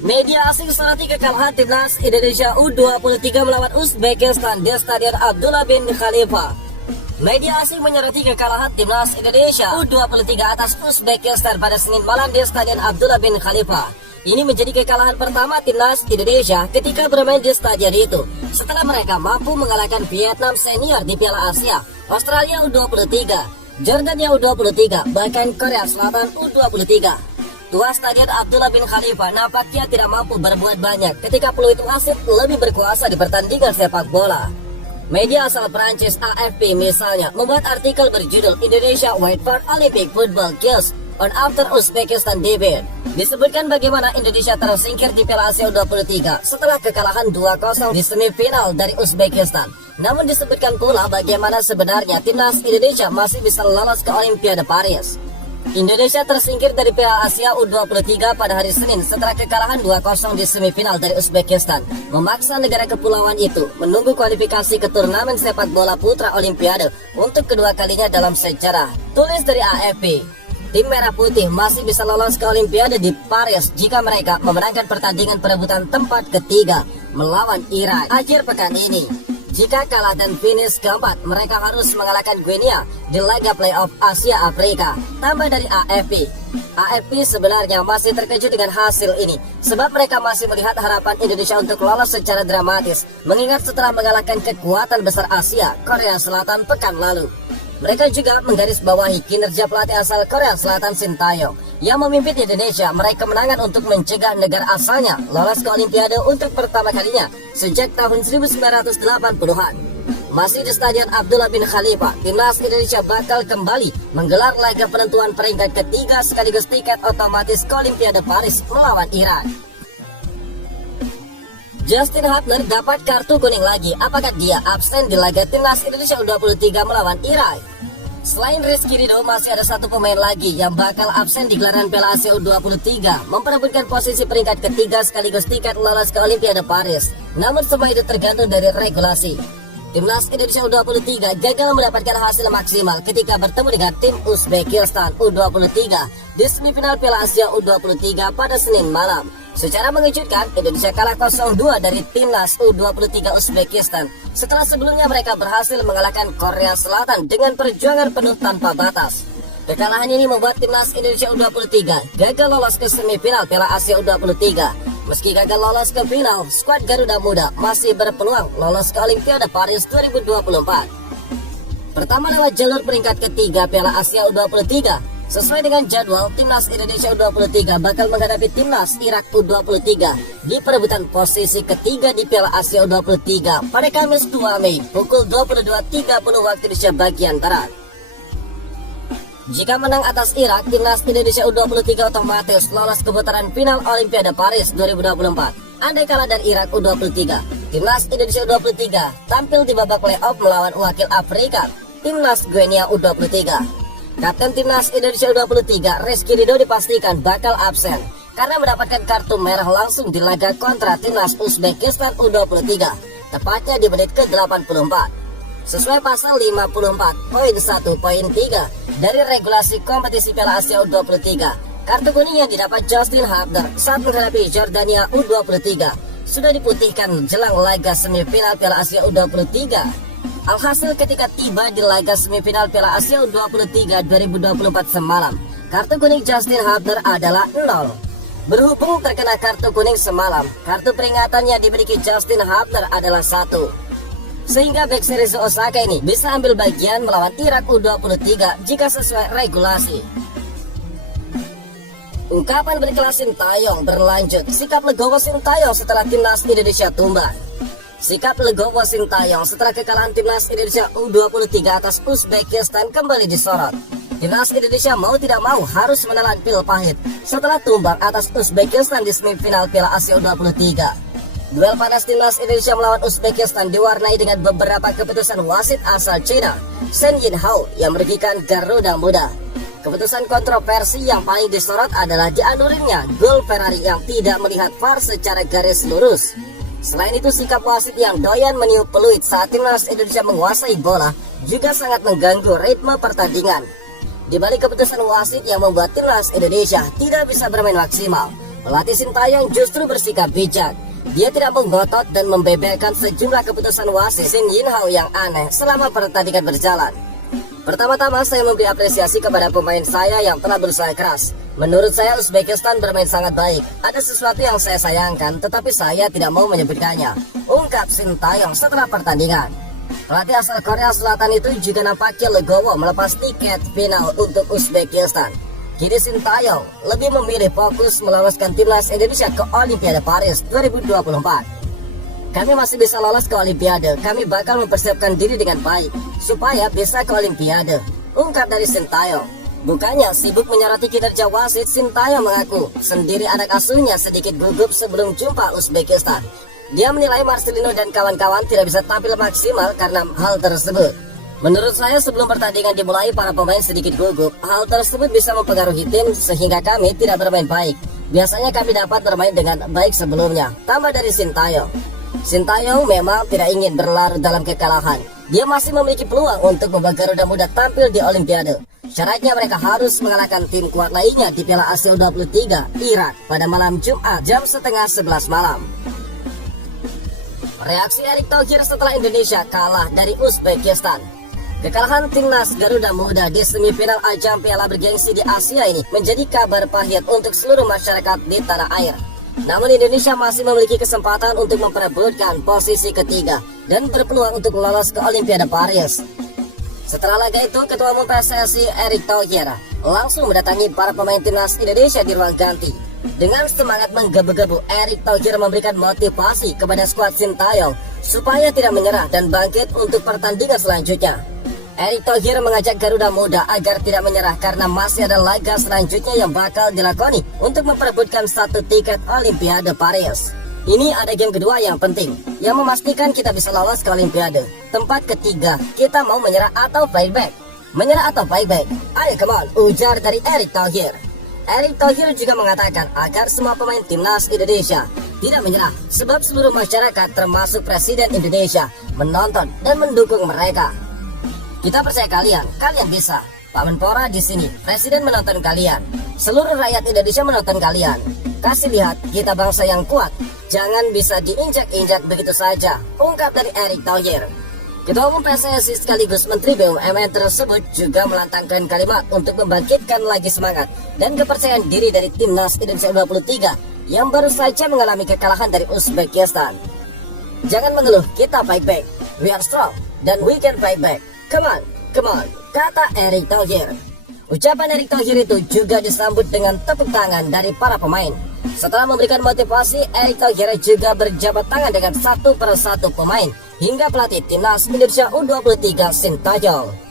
Media asing soroti kekalahan timnas Indonesia U23 melawan Uzbekistan di Stadion Abdullah bin Khalifa. Media asing menyoroti kekalahan timnas Indonesia U23 atas Uzbekistan pada Senin malam di Stadion Abdullah bin Khalifa. Ini menjadi kekalahan pertama timnas Indonesia ketika bermain di stadion itu setelah mereka mampu mengalahkan Vietnam senior di Piala Asia, Australia U23, Jordania U23, bahkan Korea Selatan U23. Tua Stadion Abdullah bin Khalifa nampaknya tidak mampu berbuat banyak ketika peluit wasit lebih berkuasa di pertandingan sepak bola. Media asal Prancis AFP misalnya membuat artikel berjudul Indonesia Wait for Olympic Football Kills on After Uzbekistan Debut. Disebutkan bagaimana Indonesia tersingkir di Piala Asia U23 setelah kekalahan 2-0 di semifinal dari Uzbekistan. Namun disebutkan pula bagaimana sebenarnya timnas Indonesia masih bisa lolos ke Olimpiade Paris. Indonesia tersingkir dari Piala Asia U23 pada hari Senin setelah kekalahan 2-0 di semifinal dari Uzbekistan, memaksa negara kepulauan itu menunggu kualifikasi ke turnamen sepak bola putra Olimpiade untuk kedua kalinya dalam sejarah. Tulis dari AFP, tim Merah Putih masih bisa lolos ke Olimpiade di Paris jika mereka memenangkan pertandingan perebutan tempat ketiga melawan Irak akhir pekan ini. Jika kalah dan finish keempat, mereka harus mengalahkan Guinea di laga playoff Asia Afrika. Tambah dari AFP. AFP sebenarnya masih terkejut dengan hasil ini, sebab mereka masih melihat harapan Indonesia untuk lolos secara dramatis, mengingat setelah mengalahkan kekuatan besar Asia, Korea Selatan pekan lalu. Mereka juga menggarisbawahi kinerja pelatih asal Korea Selatan Shin Tae-yong yang memimpin Indonesia meraih kemenangan untuk mencegah negara asalnya lolos ke Olimpiade untuk pertama kalinya sejak tahun 1980-an. Masih di Stadion Abdullah bin Khalifa, timnas Indonesia bakal kembali menggelar laga penentuan peringkat ketiga sekaligus tiket otomatis ke Olimpiade Paris melawan Irak. Justin Hubner dapat kartu kuning lagi. Apakah dia absen di laga timnas Indonesia U23 melawan Irak? Selain Rizky Ridho, masih ada satu pemain lagi yang bakal absen di gelaran Piala Asia U23, memperebutkan posisi peringkat ketiga sekaligus tiket lolos ke Olimpiade Paris. Namun semua itu tergantung dari regulasi. Timnas Indonesia U23 gagal mendapatkan hasil maksimal ketika bertemu dengan tim Uzbekistan U23 di semifinal Piala Asia U23 pada Senin malam. Secara mengejutkan, Indonesia kalah 0-2 dari timnas U23 Uzbekistan setelah sebelumnya mereka berhasil mengalahkan Korea Selatan dengan perjuangan penuh tanpa batas. Kekalahan ini membuat timnas Indonesia U23 gagal lolos ke semifinal Piala Asia U23. Meski gagal lolos ke final, skuad Garuda Muda masih berpeluang lolos ke Olimpiade Paris 2024. Pertama lewat jalur peringkat ketiga Piala Asia U23. Sesuai dengan jadwal, timnas Indonesia U23 bakal menghadapi timnas Irak U23 di perebutan posisi ketiga di Piala Asia U23 pada Kamis 2 Mei pukul 22.30 waktu Indonesia bagian Barat. Jika menang atas Irak, timnas Indonesia U23 otomatis lolos ke putaran final Olimpiade Paris 2024. Andai kalah dari Irak U23, timnas Indonesia U23 tampil di babak playoff melawan wakil Afrika, timnas Guinea U23. Kapten timnas Indonesia U23 Rizky Ridho dipastikan bakal absen karena mendapatkan kartu merah langsung di laga kontra timnas Uzbekistan U23, tepatnya di menit ke-84. Sesuai pasal 54.1.3 dari regulasi kompetisi Piala Asia U23, kartu kuning yang didapat Justin Hubner saat menghadapi Jordania U23 sudah diputihkan jelang laga semifinal Piala Asia U23. Alhasil ketika tiba di laga semifinal Piala Asia U23 2024 semalam, kartu kuning Justin Hubner adalah 0. Berhubung terkena kartu kuning semalam, kartu peringatan yang dimiliki Justin Hubner adalah 1. Sehingga bek Shimizu Osaka ini bisa ambil bagian melawan Irak U23 jika sesuai regulasi. Ungkapan berkelas Shin Tae-yong berlanjut, sikap legowo Shin Tae-yong setelah timnas Indonesia tumbang. Sikap legowo Shin Tae-yong setelah kekalahan timnas Indonesia U23 atas Uzbekistan kembali disorot. Timnas Indonesia mau tidak mau harus menelan pil pahit setelah tumbang atas Uzbekistan di semifinal Piala Asia U23. Duel panas timnas Indonesia melawan Uzbekistan diwarnai dengan beberapa keputusan wasit asal China, Shen Yinhao, yang merugikan Garuda Muda. Keputusan kontroversi yang paling disorot adalah dianulinya gol Ferrari yang tidak melihat VAR secara garis lurus. Selain itu, sikap wasit yang doyan meniup peluit saat timnas Indonesia menguasai bola juga sangat mengganggu ritme pertandingan. Di balik keputusan wasit yang membuat timnas Indonesia tidak bisa bermain maksimal, Pelatih Sintayong justru bersikap bijak. Dia tidak mengotot dan membeberkan sejumlah keputusan wasit Shin Yinhao yang aneh selama pertandingan berjalan. Pertama-tama saya memberi apresiasi kepada pemain saya yang telah berusaha keras. Menurut saya Uzbekistan bermain sangat baik. Ada sesuatu yang saya sayangkan tetapi saya tidak mau menyebutkannya, ungkap Sintayong setelah pertandingan. Pelatih asal Korea Selatan itu juga nampaknya legowo melepas tiket final untuk Uzbekistan. Kini Sintayong lebih memilih fokus meloloskan timnas Indonesia ke Olimpiade Paris 2024. Kami masih bisa lolos ke Olimpiade. Kami bakal mempersiapkan diri dengan baik supaya bisa ke Olimpiade, ungkap dari Sintayong. Bukannya sibuk menyoroti kinerja wasit, Sintayong mengaku sendiri anak asuhnya sedikit gugup sebelum jumpa Uzbekistan. Dia menilai Marcelino dan kawan-kawan tidak bisa tampil maksimal karena hal tersebut. Menurut saya sebelum pertandingan dimulai para pemain sedikit gugup. Hal tersebut bisa mempengaruhi tim sehingga kami tidak bermain baik. Biasanya kami dapat bermain dengan baik sebelumnya, tambah dari Sintayong. Sintayong memang tidak ingin berlarut dalam kekalahan. Dia masih memiliki peluang untuk membawa Garuda Muda tampil di Olimpiade. Syaratnya mereka harus mengalahkan tim kuat lainnya di Piala Asia U23 Irak pada malam Jumat jam setengah 11 malam. Reaksi Erick Thohir setelah Indonesia kalah dari Uzbekistan. Kekalahan timnas Garuda Muda di semifinal ajang piala bergengsi di Asia ini menjadi kabar pahit untuk seluruh masyarakat di tanah air. Namun Indonesia masih memiliki kesempatan untuk memperebutkan posisi ketiga dan berpeluang untuk lolos ke Olimpiade Paris. Setelah laga itu, Ketua Umum PSSI Erick Thohir langsung mendatangi para pemain timnas Indonesia di ruang ganti. Dengan semangat menggebu-gebu, Erick Thohir memberikan motivasi kepada skuad Sintayong supaya tidak menyerah dan bangkit untuk pertandingan selanjutnya. Erick Thohir mengajak Garuda Muda agar tidak menyerah karena masih ada laga selanjutnya yang bakal dilakoni untuk memperebutkan satu tiket Olimpiade Paris. Ini ada game kedua yang penting, yang memastikan kita bisa lolos ke Olimpiade. Tempat ketiga, kita mau menyerah atau fight back? Menyerah atau fight back? Ayo come on, ujar dari Erick Thohir. Erick Thohir juga mengatakan agar semua pemain timnas Indonesia tidak menyerah, sebab seluruh masyarakat termasuk Presiden Indonesia menonton dan mendukung mereka. Kita percaya kalian bisa. Pak Menpora di sini, Presiden menonton kalian. Seluruh rakyat Indonesia menonton kalian. Kasih lihat, kita bangsa yang kuat. Jangan bisa diinjak-injak begitu saja, ungkap dari Erick Thohir. Ketua Umum PSSI sekaligus Menteri BUMN tersebut juga melantangkan kalimat untuk membangkitkan lagi semangat dan kepercayaan diri dari timnas Indonesia U23 yang baru saja mengalami kekalahan dari Uzbekistan. Jangan mengeluh, kita fight back. We are strong dan we can fight back. Come on, kata Erick Thohir. Ucapan Erick Thohir itu juga disambut dengan tepuk tangan dari para pemain. Setelah memberikan motivasi, Erick Thohir juga berjabat tangan dengan satu persatu pemain hingga pelatih timnas Indonesia U23 Sintayong.